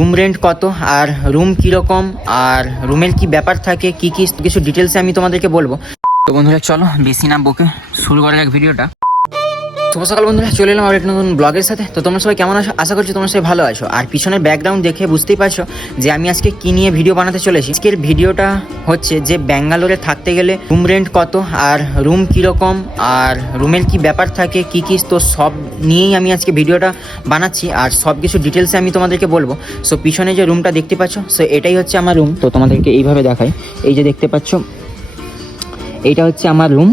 Room rent কত আর room কীরকম আর রুমের কি ব্যাপার থাকে কি কি কিছু ডিটেলসে আমি তোমাদেরকে বলবো। তো বন্ধুরা চলো বেশি না বকে শুরু করা যাক ভিডিওটা। শুভ সকাল বন্ধুরা, চলে এলাম আর একটা নতুন ব্লগের সাথে। তো তোমরা সবাই কেমন আছো? আশা করছি তোমরা সবাই ভালো আছো। আর পিছনের ব্যাকগ্রাউন্ড দেখে বুঝতেই পারছো যে আমি আজকে কি নিয়ে ভিডিও বানাতে চলেছি। আজকের ভিডিওটা হচ্ছে যে ব্যাঙ্গালোরে থাকতে গেলে রুম রেন্ট কত আর রুম কীরকম আর রুমের কি ব্যাপার থাকে কি কি, তো সব নিয়েই আমি আজকে ভিডিওটা বানাচ্ছি আর সব কিছু ডিটেলসে আমি তোমাদেরকে বলবো। সো পিছনে যে রুমটা দেখতে পাচ্ছ, সো এটাই হচ্ছে আমার রুম। তো তোমাদেরকে এইভাবে দেখাই, এই যে দেখতে পাচ্ছ এইটা হচ্ছে আমার রুম,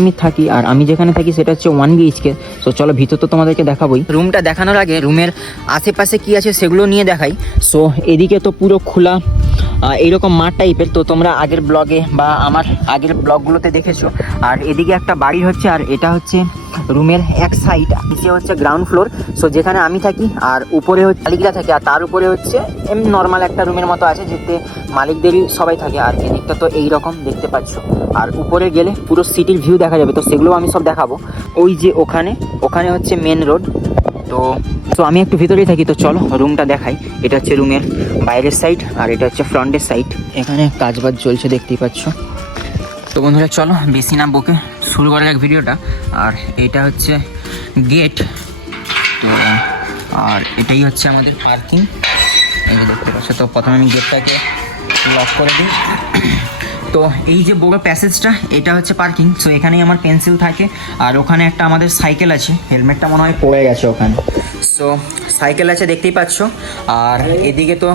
আমি থাকি। আর আমি যেখানে থাকি সেটা হচ্ছে 1 BHK। সো চলো ভিতর তো তোমাদেরকে দেখাবোই। রুমটা দেখানোর আগে রুমের আশেপাশে কি আছে সেগুলো নিয়ে দেখাই। সো এদিকে তো পুরো খোলা এইরকম মাঠ টাইপের, তো তোমরা আগের ব্লগে বা আমার আগের ব্লগগুলোতে দেখেছো। আর এদিকে একটা বাড়ি হচ্ছে, আর এটা হচ্ছে রুমের এক সাইড, নিচে হচ্ছে গ্রাউন্ড ফ্লোর। সো যেখানে আমি থাকি আর উপরে হচ্ছে মালিকরা থাকে, আর তার উপরে হচ্ছে এমনি নর্মাল একটা রুমের মতো আছে যেতে মালিকদেরই সবাই থাকে। আর এদিকটা তো এইরকম দেখতে পাচ্ছ, আর উপরে গেলে পুরো সিটির ভিউ দেখা যাবে। তো সেগুলো আমি সব দেখাবো। ওই যে ওখানে হচ্ছে মেন রোড। তো আমি একটু ভিতরেই থাকি, তো চলো রুমটা দেখাই। এটা হচ্ছে রুমের বাইরের সাইড আর এটা হচ্ছে ফ্রন্টের সাইড। এখানে কাজবাজ চলছে দেখতেই পাচ্ছ। তো বন্ধুরা চলো বেশি না বকে শুরু করা যাক ভিডিওটা। আর এটা হচ্ছে গেট। তো আর এটাই হচ্ছে আমাদের পার্কিং, এই যে দেখতে পাচ্ছ। তো প্রথমে আমি গেটটাকে লক করে দিই। তো এই যে বড় প্যাসেজটা এটা হচ্ছে পার্কিং। সো এখানেই আমার পেন্সিল থাকে, আর ওখানে একটা আমাদের সাইকেল আছে, হেলমেটটা মনে হয় পড়ে গেছে ওখানে। সো সাইকেল আছে দেখতেই পাচ্ছ। আর এদিকে তো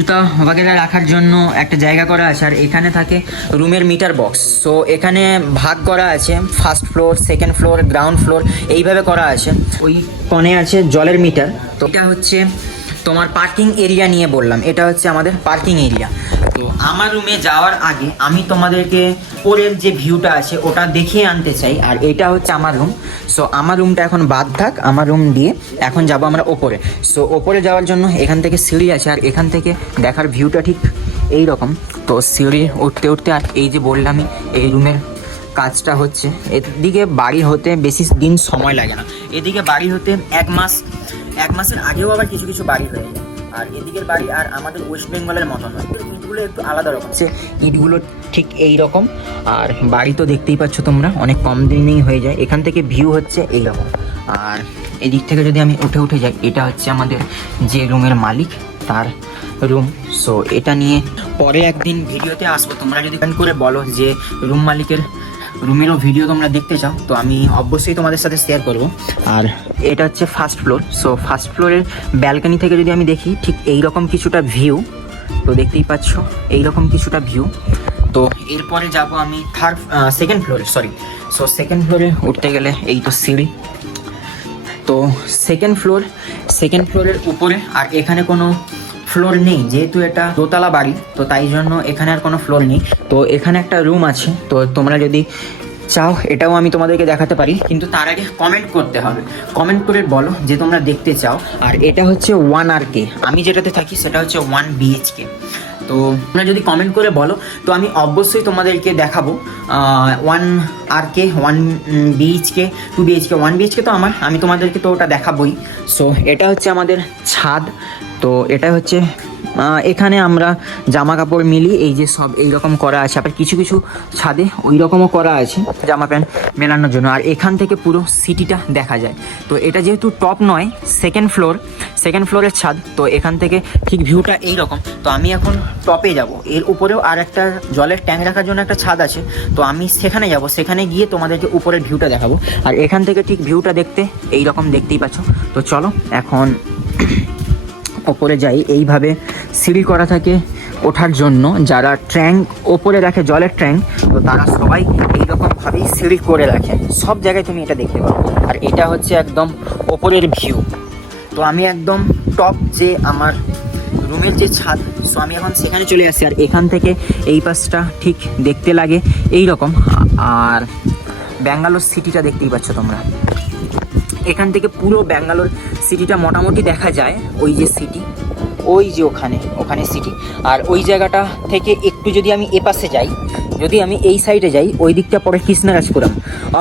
বাগেরা রাখার জন্য একটা জায়গা করা আছে। আর এখানে থাকে রুমের মিটার বক্স। সো এখানে ভাগ করা আছে, first floor, second floor, ground floor এইভাবে করা আছে। ওই কোণে আছে জলের মিটার। তো এটা হচ্ছে তোমার পার্কিং এরিয়া নিয়ে বললাম, এটা হচ্ছে আমাদের পার্কিং এরিয়া। তো আমার রুমে যাওয়ার আগে আমি তোমাদেরকে ওপরের যে ভিউটা আছে ওটা দেখিয়ে আনতে চাই। আর এটা হচ্ছে আমার রুম। সো আমার রুমটা এখন বাদ থাক, আমার রুম দিয়ে এখন যাব আমরা ওপরে। সো ওপরে যাওয়ার জন্য এখান থেকে সিঁড়ি আছে, আর এখান থেকে দেখার ভিউটা ঠিক এই রকম। তো সিঁড়ি উঠতে উঠতে, আর এই যে বললামই এই রুমের কাজটা হচ্ছে, এদিকে বাড়ি হতে বেশি দিন সময় লাগে না। এদিকে বাড়ি হতে এক মাসের আগেও আবার কিছু কিছু বাড়ি হয়ে যায়। আর এদিকের বাড়ি আর আমাদের ওয়েস্ট বেঙ্গলের মতন নয়, ইটগুলো একটু আলাদা রকম। ইটগুলো ঠিক এই রকম। আর বাড়ি তো দেখতেই পাচ্ছ তোমরা, অনেক কম দিনেই হয়ে যায়। এখান থেকে ভিউ হচ্ছে এই রকম। আর এদিক থেকে যদি আমি উঠে যাই, এটা হচ্ছে আমাদের যে রুমের মালিক তার রুম। সো এটা নিয়ে পরে একদিন ভিডিওতে আসবো। তোমরা যদি কমেন্ট করে বলো যে রুম মালিকের রুমেরও ভিডিও তোমরা দেখতে চাও, তো আমি অবশ্যই তোমাদের সাথে শেয়ার করব। আর এটা হচ্ছে ফার্স্ট ফ্লোর। সো ফার্স্ট ফ্লোরের ব্যালকনি থেকে যদি আমি দেখি ঠিক এই রকম কিছুটা ভিউ, তো দেখতেই পাচ্ছ এইরকম কিছুটা ভিউ। তো এরপরে যাব আমি সেকেন্ড ফ্লোরে উঠতে গেলে এই তো সিঁড়ি। তো সেকেন্ড ফ্লোরের উপরে, আর এখানে কোনো ফ্লোর নেই যেহেতু এটা দোতলা বাড়ি, তো তাই জন্য এখানে আর কোনো ফ্লোর নেই। তো এখানে একটা রুম আছে, তো তোমরা যদি চাও এটাও আমি তোমাদেরকে দেখাতে পারি, কিন্তু তার আগে কমেন্ট করতে হবে। কমেন্ট করে বলো যে তোমরা দেখতে চাও। আর এটা হচ্ছে 1 RK, আমি যেটাতে থাকি সেটা হচ্ছে 1 BHK। তো তোমরা যদি কমেন্ট করে বলো তো আমি অবশ্যই তোমাদেরকে দেখাবো 1 RK, 1 BHK, 2 BHK, 1 BHK। তো আমি তোমাদেরকে তো ওটা দেখাবোই। সো এটা হচ্ছে আমাদের ছাদ। তো এটা হচ্ছে এখানে আমরা জামা কাপড় মিলি, এই যে সব এইরকম করা আছে। আবার কিছু কিছু ছাদে ওই রকমও করা আছে জামা প্যান্ট মেলানোর জন্য। আর এখান থেকে পুরো সিটিটা দেখা যায়। তো এটা যেহেতু টপ নয়, সেকেন্ড ফ্লোরের ছাদ, তো এখান থেকে ঠিক ভিউটা এই রকম। তো আমি এখন টপে যাব। এর উপরেও আর একটা জলের ট্যাঙ্ক রাখার জন্য একটা ছাদ আছে, তো আমি সেখানে যাব। সেখানে গিয়ে তোমাদেরকে উপরের ভিউটা দেখাবো। আর এখান থেকে ঠিক ভিউটা দেখতে এই রকম দেখতেই পাচ্ছ। তো চলো এখন ওপরে যাই। এইভাবে সিঁড়ি করা থাকে ওঠার জন্য। যারা ট্যাঙ্ক ওপরে রাখে, জলের ট্যাঙ্ক, তো তারা সবাই এইরকমভাবেই সিঁড়ি করে রাখে। সব জায়গায় তুমি এটা দেখতে পারো। আর এটা হচ্ছে একদম ওপরের ভিউ। তো আমি একদম টপ যে আমার রুমের যে ছাদ, সো আমি এখন সেখানে চলে আসি। আর এখান থেকে এই পাশটা ঠিক দেখতে লাগে এই রকম। আর ব্যাঙ্গালোর সিটিটা দেখতেই পাচ্ছ তোমরা। এখান থেকে পুরো ব্যাঙ্গালোর সিটিটা মোটামুটি দেখা যায়। ওই যে সিটি, ওই যে ওখানে সিটি। আর ওই জায়গাটা থেকে একটু যদি আমি এপাশে যাই, যদি আমি এই সাইডে যাই, ওই দিকটা পরে কৃষ্ণরাজপুরম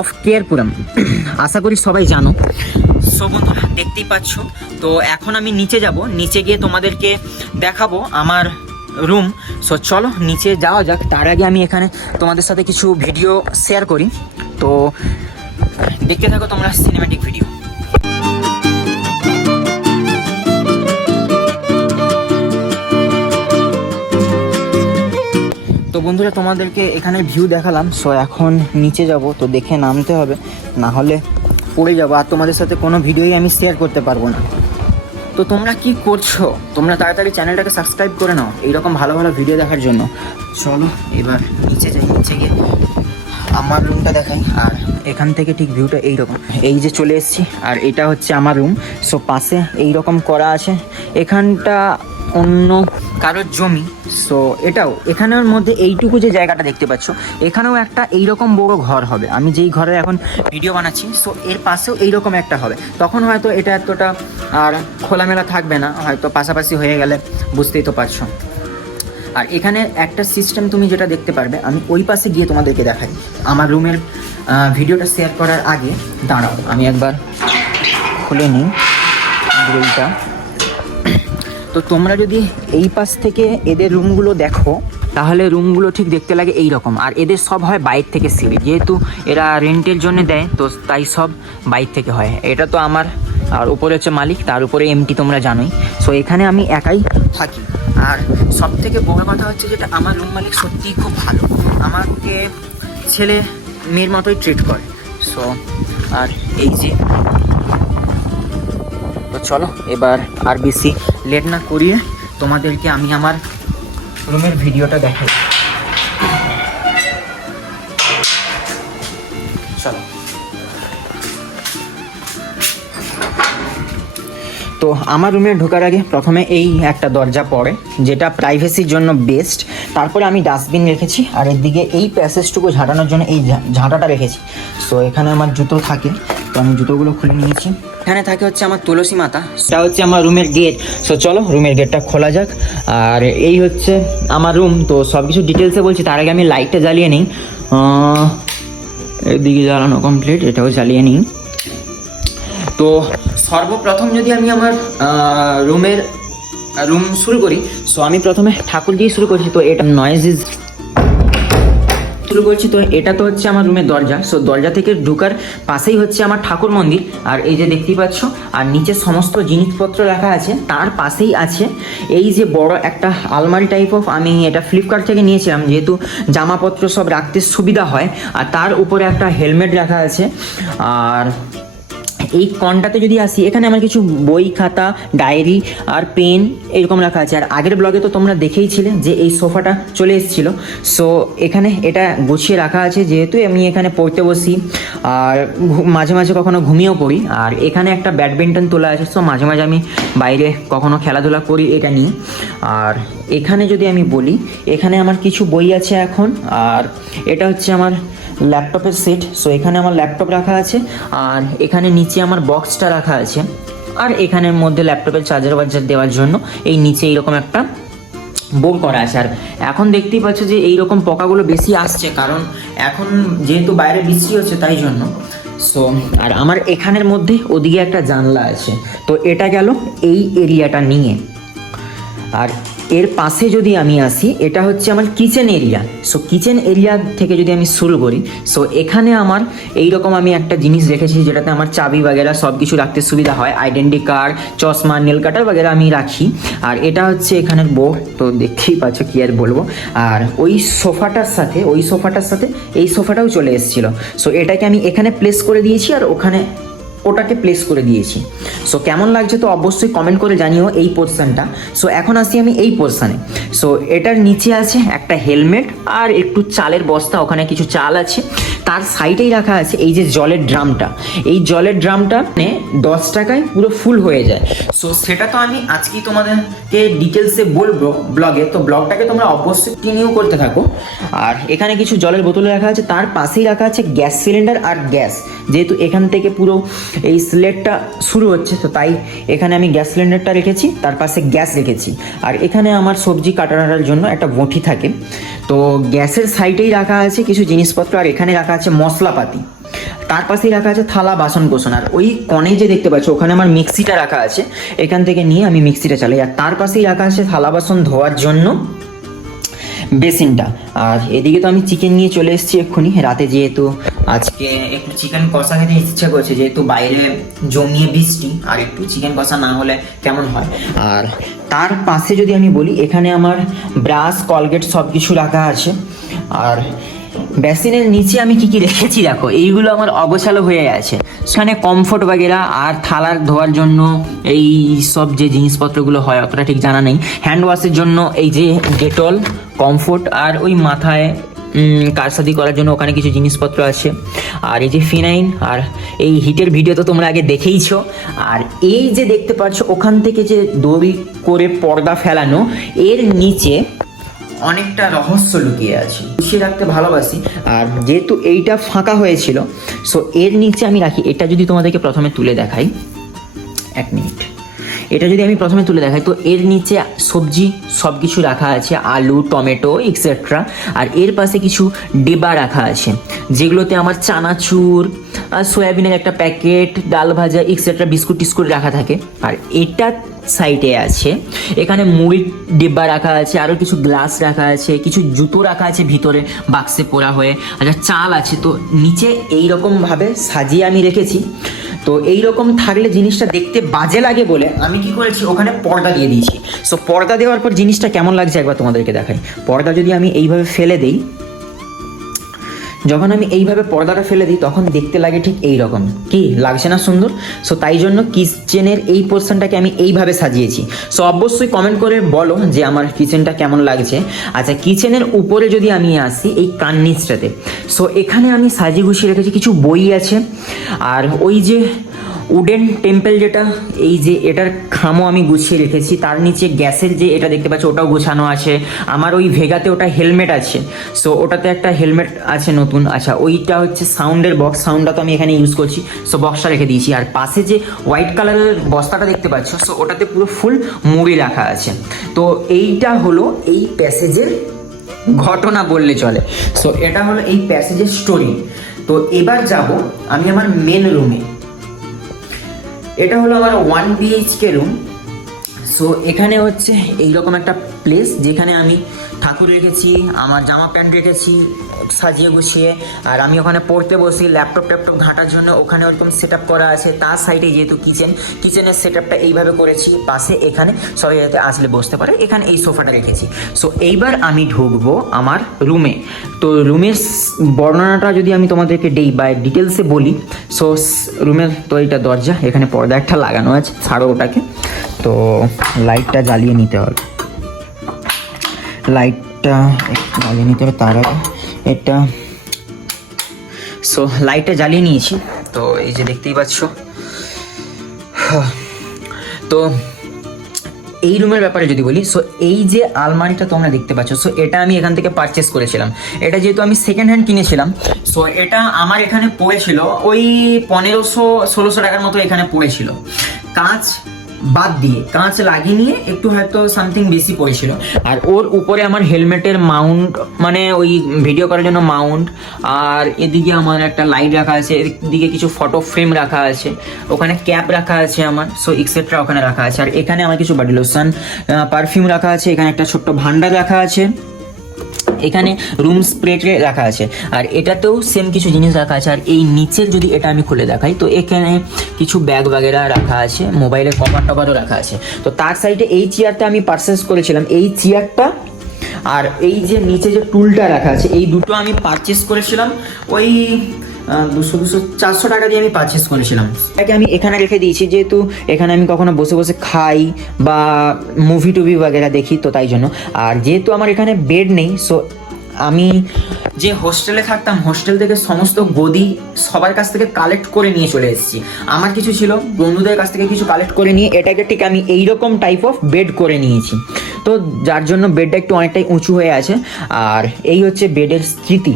অফ কেয়ারপুরম, আশা করি সবাই জানো। সব বন্ধুরা দেখতেই পাচ্ছ। তো এখন আমি নিচে যাব, নিচে গিয়ে তোমাদেরকে দেখাবো আমার রুম। সো চলো নিচে যাওয়া যাক। তার আগে আমি এখানে তোমাদের সাথে কিছু ভিডিও শেয়ার করি, তো দেখতে থাকো তোমরা সিনেম্যাটিক ভিডিও। তো বন্ধুরা তোমাদেরকে এখানে ভিউ দেখালাম। সো এখন নিচে যাব, তো দেখে নামতে হবে, না হলে পড়ে যাবো আর তোমাদের সাথে কোনো ভিডিওই আমি শেয়ার করতে পারবো না। তো তোমরা কি করছো? তোমরা তাড়াতাড়ি চ্যানেলটাকে সাবস্ক্রাইব করে নাও এইরকম ভালো ভালো ভিডিও দেখার জন্য। চলো এবার নিচে যাই, নিচে গিয়ে আমার রুমটা দেখাই। আর এখান থেকে ঠিক ভিউটা এইরকম, এই যে চলে এসেছি আর এটা হচ্ছে আমার রুম। সো পাশে এইরকম করা আছে, এখানটা অন্য কারোর জমি। সো এটাও এখানের মধ্যে এইটুকু যে জায়গাটা দেখতে পাচ্ছ, এখানেও একটা এইরকম বড় ঘর হবে। আমি যেই ঘরে এখন ভিডিও বানাচ্ছি, সো এর পাশেও এইরকম একটা হবে। তখন হয়তো এটা এতটা আর খোলামেলা থাকবে না, হয়তো পাশাপাশি হয়ে গেলে বুঝতেই তো পারছো। আর এখানে একটা সিস্টেম তুমি যেটা দেখতে পারবে, আমি ওই পাশে গিয়ে তোমাদেরকে দেখাই। আমার রুমের ভিডিওটা শেয়ার করার আগে দাঁড়াও, আমি একবার খুলে নিই গ্রিলটা। তো তোমরা যদি এই পাশ থেকে এদের রুমগুলো দেখো, তাহলে রুমগুলো ঠিক দেখতে লাগে এই রকম। আর এদের সব হয় বাইরে থেকে সিঁড়ি, যেহেতু এরা রেন্টের জন্য দেয়, তো তাই সব বাইরে থেকে হয়। এটা তো আমার, আর উপরে হচ্ছে মালিক, তার উপরে এমটি, তোমরা জানোই। সো এখানে আমি একাই থাকি। আর সব থেকে বড় কথা হচ্ছে যেটা, আমার রুম মালিক সত্যিই খুব ভালো, আমাকে ছেলে মেয়ের মতোই ট্রিট করে। সো আর এই যে, তো চলো এবার আর বেশি লেট না করিয়ে তোমাদেরকে আমি আমার রুমের ভিডিওটা দেখাই। চলো। তো আমার রুমে ঢোকার আগে প্রথমে এই একটা দরজা পড়ে, যেটা প্রাইভেসির জন্য বেস্ট। তারপরে আমি ডাস্টবিন রেখেছি, আর এদিকে এই প্যাসেজটুকু ঝাঁটানোর জন্য এই ঝাঁটাটা রেখেছি। সো এখানে আমার জুতো থাকে, তো আমি জুতোগুলো খুলে নিয়েছি। এখানে থাকে হচ্ছে আমার তুলসী মাতা, সেটা হচ্ছে আমার রুমের গেট। সো চলো রুমের গেটটা খোলা যাক। আর এই হচ্ছে আমার রুম। তো সব কিছু ডিটেলসে বলছি, তার আগে আমি লাইটটা জ্বালিয়ে নিই। এদিকে জ্বালানো কমপ্লিট, এটাও জ্বালিয়ে নিই। তো সর্বপ্রথম যদি আমি আমার রুম শুরু করি, সো আমি প্রথমে ঠাকুর দিয়ে শুরু করছি। তো এটা নয়েজ শুরু করছি। তো এটা তো হচ্ছে আমার রুমের দরজা। সো দরজা থেকে ঢুকার পাশেই হচ্ছে আমার ঠাকুর মন্দির, আর এই যে দেখতেই পাচ্ছ। আর নিচে সমস্ত জিনিসপত্র রাখা আছে, তার পাশেই আছে এই যে বড় একটা আলমারি টাইপ অফ। আমি এটা ফ্লিপকার্ট থেকে নিয়েছিলাম, যেহেতু জামাপত্র সব রাখতে সুবিধা হয়। আর তার উপরে একটা হেলমেট রাখা আছে। আর এই কর্নারটাতে যদি আসি, এখানে আমার কিছু বই খাতা ডায়েরি আর পেন এরকম রাখা আছে। আর আগের ব্লগে তো তোমরা দেখেইছিলে যে এই সোফাটা চলে এসেছিলো। সো এখানে এটা গুছিয়ে রাখা আছে, যেহেতু আমি এখানে পড়তে বসি আর মাঝে মাঝে কখনো ঘুমিয়েও পড়ি। আর এখানে একটা ব্যাডমিন্টন তোলা আছে, সো মাঝে মাঝে আমি বাইরে কখনো খেলাধুলা করি এটা নিয়ে। আর এখানে যদি আমি বলি, এখানে আমার কিছু বই আছে এখন। আর এটা হচ্ছে আমার ল্যাপটপের সেট। সো এখানে আমার ল্যাপটপ রাখা আছে, আর এখানে নিচে আমার বক্সটা রাখা আছে। আর এখানের মধ্যে ল্যাপটপের চার্জার দেওয়ার জন্য এই নিচে এইরকম একটা বোর্ড করা আছে। আর এখন দেখতেই পাচ্ছ যে এইরকম পোকাগুলো বেশি আসছে, কারণ এখন যেহেতু বাইরে বৃষ্টি হচ্ছে তাই জন্য। সো আর আমার এখানের মধ্যে ওদিকে একটা জানলা আছে। তো এটা গেল এই এরিয়াটা নিয়ে। আর এর পাশে যদি আমি আসি, এটা হচ্ছে আমার kitchen area. So kitchen area থেকে যদি আমি শুরু করি, সো এখানে আমার এইরকম আমি একটা জিনিস রেখেছি, যেটাতে আমার চাবি বাগেরা সব কিছু রাখতে সুবিধা হয়। আইডেন্টি কার্ড, চশমা, নেল কাটার বাগেরা আমি রাখি। আর এটা হচ্ছে এখানের বোর্ড, তো দেখতেই পাচ্ছ, কি আর বলবো। আর ওই সোফাটার সাথে এই সোফাটাও চলে এসেছিলো। সো এটাকে আমি এখানে প্লেস করে দিয়েছি, আর ওখানে ওটাকে প্লেস করে দিয়েছি। সো কেমন লাগছে তো অবশ্যই কমেন্ট করে জানিও এই পোর্শনটা। সো এখন আসি আমি এই পোর্শনে। সো এটার নিচে আছে একটা হেলমেট আর একটু চালের বস্তা, ওখানে কিছু চাল আছে। তার সাইডেই রাখা আছে এই যে জলের ড্রামটা। এই জলের ড্রামটা 10 টাকায় পুরো ফুল হয়ে যায়। সো সেটা তো আমি আজকেই তোমাদেরকে ডিটেলসে বলবো ব্লগে, তো ব্লগটাকে তোমরা অবশ্যই কন্টিনিউ করতে থাকো। আর এখানে কিছু জলের বোতল রাখা আছে, তার পাশেই রাখা আছে গ্যাস সিলিন্ডার আর গ্যাস। যেহেতু এখান থেকে পুরো এই স্লেটটা শুরু হচ্ছে, তো তাই এখানে আমি গ্যাস সিলিন্ডারটা রেখেছি, তার পাশে গ্যাস রেখেছি। আর এখানে আমার সবজি কাটার জন্য একটা বঁটি থাকে। তো গ্যাসের সাইডেই রাখা আছে কিছু জিনিসপত্র, আর এখানে রাখা আছে মশলাপাতি। তার পাশেই রাখা আছে থালা বাসন কোসন, আর ওই কনে যে দেখতে পাচ্ছ ওখানে আমার মিক্সিটা রাখা আছে, এখান থেকে নিয়ে আমি মিক্সিটা চালাই। আর তার পাশেই রাখা আছে থালা বাসন ধোয়ার জন্য বেসিনটা। আর এদিকে তো আমি চিকেন নিয়ে চলে এসেছি এক্ষুনি রাতে, যেহেতু আজকে একটু চিকেন কষা খেতে ইচ্ছা করছে, যেহেতু বাইরে জমিয়ে বৃষ্টি, আর একটু চিকেন কষা না হলে কেমন হয়। আর তার পাশে যদি আমি বলি, এখানে আমার ব্রাশ কলগেট সব কিছু রাখা আছে। আর বেসিনের নিচে আমি কি কি রেখেছি দেখো, এইগুলো আমার অগোছালো হয়ে আছে। সেখানে কমফোর্ট বাগেরা আর থালার ধোয়ার জন্য এই সব যে জিনিসপত্রগুলো হয় অতটা ঠিক জানা নেই। হ্যান্ড ওয়াশের জন্য এই যে ডেটল, কমফোর্ট, আর ওই মাথায় কারসাদি করার জন্য ওখানে কিছু জিনিসপত্র আছে। আর এই যে ফিনাইন, আর এই হিটের ভিডিও তো তোমরা আগে দেখেইছো। আর এই যে দেখতে পাচ্ছ ওখান থেকে যে দড়ি করে পর্দা ফেলানো, এর নিচে অনেকটা রহস্য লুকিয়ে আছে, গুছিয়ে রাখতে ভালোবাসি। আর যেহেতু এইটা ফাঁকা হয়েছিল, সো এর নিচে আমি রাখি। এটা যদি তোমাদেরকে প্রথমে তুলে দেখাই, 1 মিনিট, এটা যদি আমি প্রথমে তুলে দেখাই, তো এর নিচে সবজি সব কিছু রাখা আছে, আলু, টমেটো এক্সেট্রা। আর এর পাশে কিছু ডিব্বা রাখা আছে, যেগুলোতে আমার চানাচুর, সয়াবিনের একটা প্যাকেট, ডাল ভাজা এক্সেট্রা, বিস্কুট টিস্কুট রাখা থাকে। আর এটা সাইডে আছে, এখানে মুড়ির ডিব্বা রাখা আছে, আরও কিছু গ্লাস রাখা আছে, কিছু জুতো রাখা আছে ভিতরে বাক্সে পোড়া হয়ে, আচ্ছা চাল আছে। তো নিচে এইরকমভাবে সাজিয়ে আমি রেখেছি। তো এইরকম থাকলে জিনিসটা দেখতে বাজে লাগে বলে আমি কি করেছি, ওখানে পর্দা দিয়ে দিয়েছি। সো পর্দা দেওয়ার পর জিনিসটা কেমন লাগছে একবার তোমাদেরকে দেখাই। পর্দা যদি আমি এইভাবে ফেলে দিই, যখন আমি এইভাবে পর্দাটা ফেলে দিই তখন দেখতে লাগে ঠিক এই রকম, কি লাগছে না সুন্দর? সো তাই জন্য কিচেনের এই পোর্শনটাকে আমি এইভাবে সাজিয়েছি। সো অবশ্যই কমেন্ট করে বলো যে আমার কিচেনটা কেমন লাগছে। আচ্ছা, কিচেনের উপরে যদি আমি আসি, এই কার্নিশটাতে, সো এখানে আমি সাজিয়ে গুছিয়ে রেখেছি, কিছু বই আছে। আর ওই যে উডেন টেম্পল যেটা, এই যে এটার খামও আমি গুছিয়ে রেখেছি। তার নিচে গ্যাসের যে এটা দেখতে পাচ্ছ ওটাও গোছানো আছে। আমার ওই ভেগাতে ওটা হেলমেট আছে, সো ওটাতে একটা হেলমেট আছে নতুন। আচ্ছা, ওইটা হচ্ছে সাউন্ডের বক্স, সাউন্ডটা তো আমি এখানে ইউজ করছি, সো বক্সটা রেখে দিয়েছি। আর পাশে যে হোয়াইট কালারের বস্তাটা দেখতে পাচ্ছ, সো ওটাতে পুরো ফুল মুড়ি রাখা আছে। তো এইটা হলো এই প্যাসেজের ঘটনা বললে চলে। সো এটা হলো এই প্যাসেজের স্টোরি। তো এবার যাব আমি আমার মেন রুমে। এটা হলো আমার 1 BHK রুম। সো এখানে হচ্ছে এইরকম একটা প্লেস, যেখানে আমি ঠাকুর রেখেছি, আমার জামা প্যান্ট রেখেছি সাজিয়ে গুছিয়ে। আর আমি ওখানে পড়তে বসি, ল্যাপটপ ট্যাপটপ ঘাঁটার জন্য ওখানে ওরকম সেট আপ করা আছে। তার সাইডে যেহেতু কিচেনের সেট আপটা এইভাবে করেছি, পাশে এখানে সবাই যাতে আসলে বসতে পারে, এখানে এই সোফাটা রেখেছি। সো এইবার আমি ঢুকবো আমার রুমে। তো রুমের বর্ণনাটা যদি আমি তোমাদেরকে দেই বা ডিটেলসে বলি, সো রুমের তো এইটা দরজা, এখানে পর্দা একটা লাগানো আছে, ছাড়ো ওটাকে। তো লাইটটা জ্বালিয়ে নিতে হবে, লাইটটা জ্বালিয়ে নিতে হবে তার আগে এটা। সো লাইটটা জ্বালিয়ে নিয়েছি। তো এই যে দেখতেই পাচ্ছ। তো এই রুমের ব্যাপারে যদি বলি, সো এই যে আলমারিটা তোমরা দেখতে পাচ্ছ, সো এটা আমি এখান থেকে পারচেস করেছিলাম। এটা যেহেতু আমি সেকেন্ড হ্যান্ড কিনেছিলাম, সো এটা আমার এখানে পড়েছিল ওই 1500-1600 টাকার মতো এখানে পড়েছিল। কাঁচ বাদ দিয়ে, কাঁচ লাগিয়ে নিয়ে একটু হয়তো সামথিং বেশি পড়েছিল। আর ওর উপরে আমার হেলমেটের মাউন্ট, মানে ওই ভিডিও করার জন্য মাউন্ট। আর এদিকে আমার একটা লাইট রাখা আছে, এদিকে কিছু ফটো ফ্রেম রাখা আছে, ওখানে ক্যাপ রাখা আছে আমার, সো এক্সেট্রা ওখানে রাখা আছে। আর এখানে আমার কিছু বডি লোশন, পারফিউম রাখা আছে, এখানে একটা ছোট্ট ভান্ডার রাখা আছে, এখানে রুম স্প্রে রাখা আছে। আর এটাতেও সেম কিছু জিনিস রাখা আছে। আর এই নিচের যদি এটা আমি খুলে দেখাই, তো এখানে কিছু ব্যাগ বাগেরা রাখা আছে, মোবাইলের কভার টভারও রাখা আছে। তো তার সাইডে এই চেয়ারটা আমি পারচেস করেছিলাম, এই চেয়ারটা। আর এই যে নিচে যে টুলটা রাখা আছে, এই দুটো আমি পারচেস করেছিলাম ওই 200-400 টাকা দিয়ে আমি পারচেস করেছিলাম। এটাকে আমি এখানে রেখে দিয়েছি, যেহেতু এখানে আমি কখনো বসে বসে খাই বা মুভি টুভি বাগেরা দেখি, তো তাই জন্য। আর যেহেতু আমার এখানে বেড নেই, সো আমি যে হোস্টেলে থাকতাম, হোস্টেল থেকে সমস্ত গদি সবার কাছ থেকে কালেক্ট করে নিয়ে চলে এসেছি। আমার কিছু ছিল, বন্ধুদের কাছ থেকে কিছু কালেক্ট করে নিয়ে এটাকে ঠিক আমি এইরকম টাইপ অফ বেড করে নিয়েছি। তো যার জন্য বেডটা একটু অনেকটাই উঁচু হয়ে আছে। আর এই হচ্ছে বেডের স্মৃতি।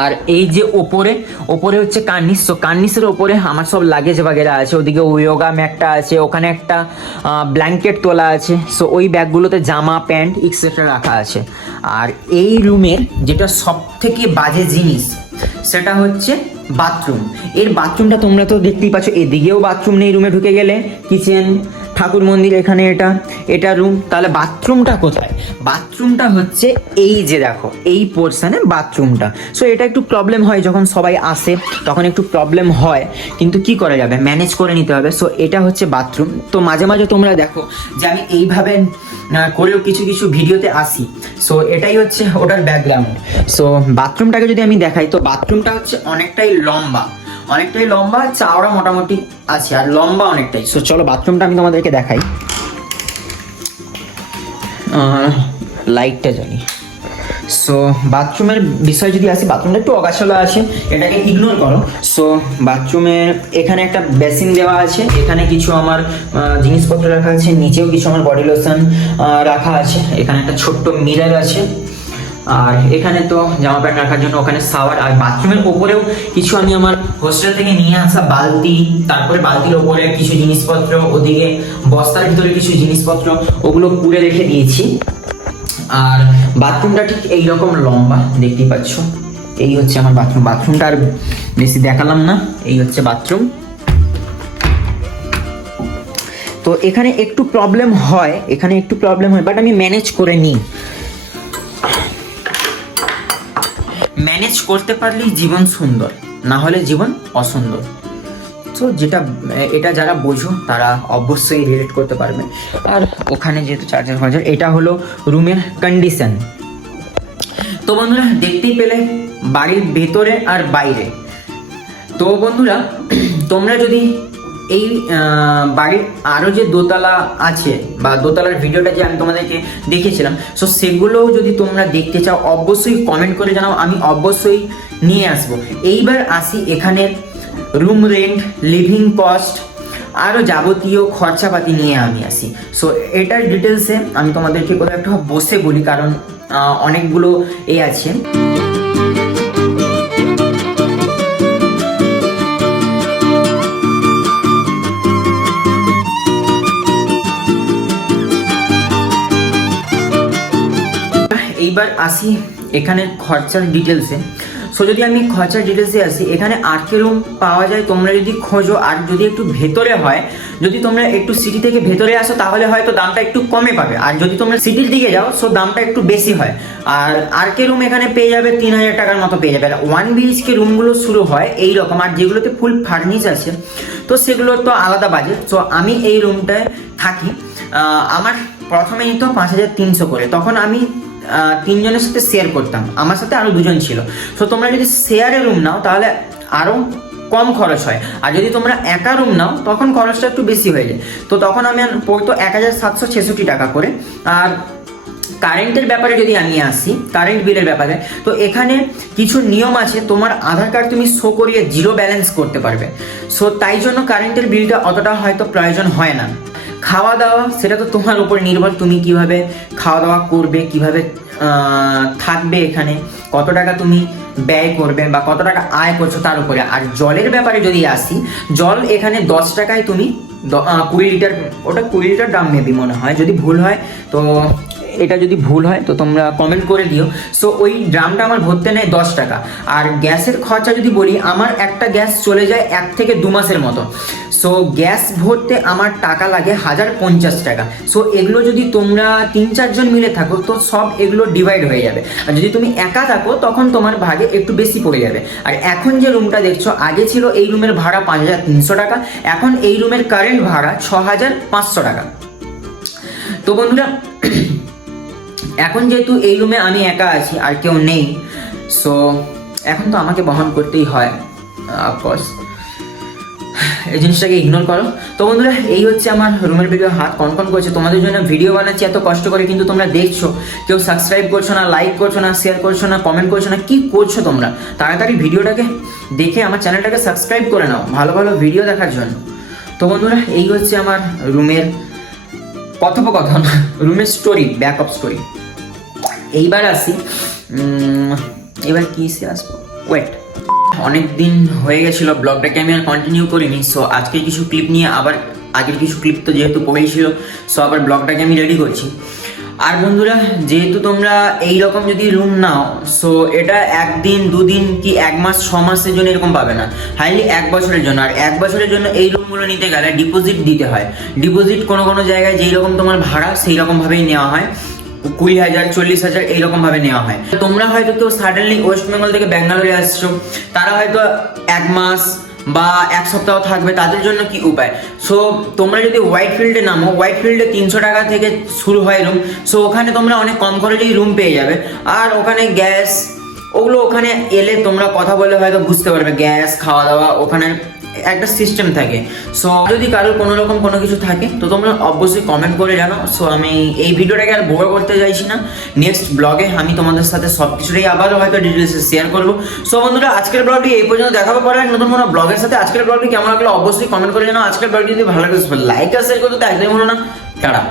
আর এই যে ওপরে ওপরে হচ্ছে কার্নিস, তো কার্নিসের ওপরে আমার সব লাগেজ বাগেরা আছে, ওদিকে ইয়োগা ম্যাটটা আছে, ওখানে একটা ব্ল্যাঙ্কেট তোলা আছে, সো ওই ব্যাগগুলোতে জামা প্যান্ট এক্সেট্রা রাখা আছে। আর এই রুমের যেটা সব থেকে বাজে জিনিস সেটা হচ্ছে বাথরুম। এর বাথরুমটা তোমরা তো দেখতেই পাচ্ছ, এদিকেও বাথরুম নেই, রুমে ঢুকে গেলে কিচেন, ঠাকুর মন্দির, এখানে এটা রুম, তাহলে বাথরুমটা কোথায়? বাথরুমটা হচ্ছে এই যে দেখো এই পোর্শনে বাথরুমটা। সো এটা একটু প্রবলেম হয় যখন সবাই আসে, তখন একটু প্রবলেম হয়, কিন্তু কি করা যাবে, ম্যানেজ করে নিতে হবে। সো এটা হচ্ছে বাথরুম। তো মাঝে মাঝে তোমরা দেখো যে আমি এইভাবে করেও কিছু কিছু ভিডিওতে আসি। সো এটাই হচ্ছে ওটার ব্যাকগ্রাউন্ড। সো বাথরুমটাকে যদি আমি দেখাই, তো বাথরুমটা হচ্ছে অনেকটাই লম্বা, চওড়া মোটামুটি আছে, আর লম্বা অনেকটাই। সো চলো বাথরুমটা আমি তোমাদেরকে দেখাই। লাইটটা জ্বালি। সো বাথরুমের বিষয় যদি আসি, বাথরুমটা একটু অগাছালা আছে, এটাকে ইগনোর করো। সো বাথরুমের এখানে একটা বেসিন দেওয়া আছে, এখানে কিছু আমার জিনিসপত্র রাখা আছে, নিচেও কিছু আমার বডি লোশন রাখা আছে, এখানে একটা ছোট্ট মিরর আছে, আর এখানে তো জামা প্যান্ট রাখার জন্য ওখানে শাওয়ার। আর বাথরুমের ওপরেও কিছু আমি আমার হোস্টেল থেকে নিয়ে আসা বালতি, তারপরে বালতির ওপরে কিছু জিনিসপত্র, ওদিকে বস্তার ভিতরে কিছু জিনিসপত্র, ওগুলো পুড়ে রেখে দিয়েছি। আর বাথরুমটা ঠিক এইরকম লম্বা, দেখতেই পাচ্ছ। এই হচ্ছে আমার বাথরুমটা আর বেশি দেখালাম না, এই হচ্ছে বাথরুম। তো এখানে একটু প্রবলেম হয়, বাট আমি ম্যানেজ করে নিই। ম্যানেজ করতে পারলেই জীবন সুন্দর, না হলে জীবন অসুন্দর। তো এটা যারা বোঝো তারা অবশ্যই রিলেট করতে পারবে। আর ওখানে যেহেতু চার্জার ফার্জার, এটা হলো রুমের কন্ডিশন। তো বন্ধুরা দেখতেই পেলে বাড়ির ভেতরে আর বাইরে। তো বন্ধুরা তোমরা যদি এই বাড়ির আরও যে দোতলা আছে বা দোতলার ভিডিওটা যে আমি তোমাদেরকে দেখিয়েছিলাম, সো সেগুলোও যদি তোমরা দেখতে চাও অবশ্যই কমেন্ট করে জানাও, আমি অবশ্যই নিয়ে আসবো। এইবার আসি এখানে রুম রেন্ট, লিভিং কস্ট, আরও যাবতীয় খরচাপাতি নিয়ে আমি আসি। সো এটার ডিটেলসে আমি তোমাদেরকে কোথাও একটু বসে বলি, কারণ অনেকগুলো আছে। এইবার আসি এখানে খরচার ডিটেলসে। সো যদি আমি খরচার ডিটেলসে আসি, এখানে আরকে রুম পাওয়া যায় তোমরা যদি খোঁজো, আর যদি একটু ভেতরে হয়, যদি তোমরা একটু সিটি থেকে ভেতরে আসো তাহলে হয়তো দামটা একটু কমে পাবে, আর যদি তোমরা সিটির দিকে যাও সো দামটা একটু বেশি হয়। আর আরকে রুম এখানে পেয়ে যাবে 3000 টাকার মতো পেয়ে যাবে। আর 1 BHK রুমগুলো শুরু হয় এই রকম, আর যেগুলোতে ফুল ফার্নিশ আছে তো সেগুলোর তো আলাদা বাজেট। সো আমি এই রুমটায় থাকি, আমার প্রথমে নিত 5300 করে, তখন আমি 3 জনের সাথে শেয়ার করতাম, আমার সাথে আরো 2 জন ছিল। তো তোমরা যদি শেয়ারে রুম নাও তাহলে আরো কম খরচ হয়, আর যদি তোমরা একা রুম নাও তখন খরচটা একটু বেশি হয়ে যায়। তো তখন আমি পড়তো 1766 টাকা করে। আর কারেন্টের ব্যাপারে যদি আমি আসি, কারেন্ট বিলের ব্যাপারে, তো এখানে কিছু নিয়ম আছে, তোমার আধার কার্ড তুমি শো করিয়ে 0 ব্যালেন্স করতে পারবে। সো তাই জন্য কারেন্টের বিলটা অতটা হয়তো প্রয়োজন হয় না। খাওয়া দাওয়া সেটা তো তোমার উপর নির্ভর, তুমি কিভাবে খাওয়া দাওয়া করবে, কিভাবে থাকবে, এখানে কত টাকা তুমি ব্যয় করবে বা কত টাকা আয় করছো তার উপরে। আর জলের ব্যাপারে যদি আসি, জল এখানে 10 টাকায় তুমি 20 লিটার, ওটা 20 লিটার দাম মেবি মনে হয়, যদি ভুল হয় তো এটা যদি ভুল হয় তো তোমরা কমেন্ট করে দিও। সো ওই ড্রামটা আমার ভরতে নেয় 10 টাকা। আর গ্যাসের খরচা যদি বলি, আমার একটা গ্যাস চলে যায় 1 থেকে 2 মাসের মতো। সো গ্যাস ভরতে আমার টাকা লাগে 1050 টাকা। সো এগুলো যদি তোমরা 3-4 জন মিলে থাকো তো সব এগুলো ডিভাইড হয়ে যাবে, আর যদি তুমি একা থাকো তখন তোমার ভাগে একটু বেশি পড়ে যাবে। আর এখন যে রুমটা দেখছো, আগে ছিল এই রুমের ভাড়া 5300 টাকা, এখন এই রুমের কারেন্ট ভাড়া 6500 টাকা। তো বন্ধুরা এখন যেহেতু এই রুমে আমি একা আছি আর কেউ নেই, সো এখন তো আমাকে বহন করতেই হয়, অফকোর্স এই জিনিসটাকে ইগনোর করো। তো বন্ধুরা এই হচ্ছে আমার রুমের ভিডিও। হাত কনকন করছে, তোমাদের জন্য ভিডিও বানাচ্ছি এত কষ্ট করে, কিন্তু তোমরা দেখছো কেউ সাবস্ক্রাইব করছো না, লাইক করছো না, শেয়ার করছো না, কমেন্ট করছো না, কি করছো তোমরা? তাড়াতাড়ি ভিডিওটাকে দেখে আমার চ্যানেলটাকে সাবস্ক্রাইব করে নাও ভালো ভালো ভিডিও দেখার জন্য। তো বন্ধুরা এই হচ্ছে আমার রুমের কথোপকথন, রুমের স্টোরি, ব্যাকআপ স্টোরি। এইবার আসি, এবার কি আসবো ওয়েট, অনেক দিন হয়ে গেছিলো ব্লগটাকে আমি আর কন্টিনিউ করিনি। সো আজকে কিছু ক্লিপ নিয়ে আবার, আগের কিছু ক্লিপ তো যেহেতু পড়েছিল, সো আবার ব্লগটাকে আমি রেডি করছি। আর বন্ধুরা, যেহেতু তোমরা এইরকম যদি রুম নাও, সো এটা একদিন, দুদিন কি 1 মাস 6 মাসের জন্য এরকম পাবে না, হাইলি 1 বছরের জন্য। আর 1 বছরের জন্য এই রুমগুলো নিতে গেলে ডিপোজিট দিতে হয়। ডিপোজিট কোনো কোনো জায়গায় যেই রকম তোমার ভাড়া সেই রকমভাবেই নেওয়া হয়, 20,000 40,000 এইরকম ভাবে নেওয়া হয়। তোমরা হয়তো কেউ সাডেনলি ওয়েস্ট বেঙ্গল থেকে ব্যাঙ্গালোরে আসছো, তারা হয়তো 1 মাস বা 1 সপ্তাহ থাকবে, তাদের জন্য কি উপায়? সো তোমরা যদি হোয়াইট ফিল্ডে নামো, হোয়াইট ফিল্ডে 300 টাকা থেকে শুরু হয় রুম। সো ওখানে তোমরা অনেক কম খরচেই রুম পেয়ে যাবে। আর ওখানে গ্যাস, ওগুলো ওখানে এলে তোমরা কথা বলে হয়তো বুঝতে পারবে, গ্যাস, খাওয়া দাওয়া ওখানে একটা সিস্টেম থাকে। সো যদি কারোর কোনো রকম কোনো কিছু থাকে তো তোমরা অবশ্যই কমেন্ট করে জানো। সো আমি এই ভিডিওটাকে আর বড় করতে চাইছি না, নেক্সট ব্লগে আমি তোমাদের সাথে সব কিছুটাই আবারও হয়তো ডিটেলসে শেয়ার করবো। সো বন্ধুরা, আজকের ব্লগটি এই পর্যন্ত, দেখাবো পরে এক নতুন কোনো ব্লগের সাথে। আজকের ব্লগটি কেমন লাগলো অবশ্যই কমেন্ট করে জানাও। আজকের ব্লগটি যদি ভালো লাগে লাইক আর শেয়ার করতে একদমই ভুলো না। টাটা।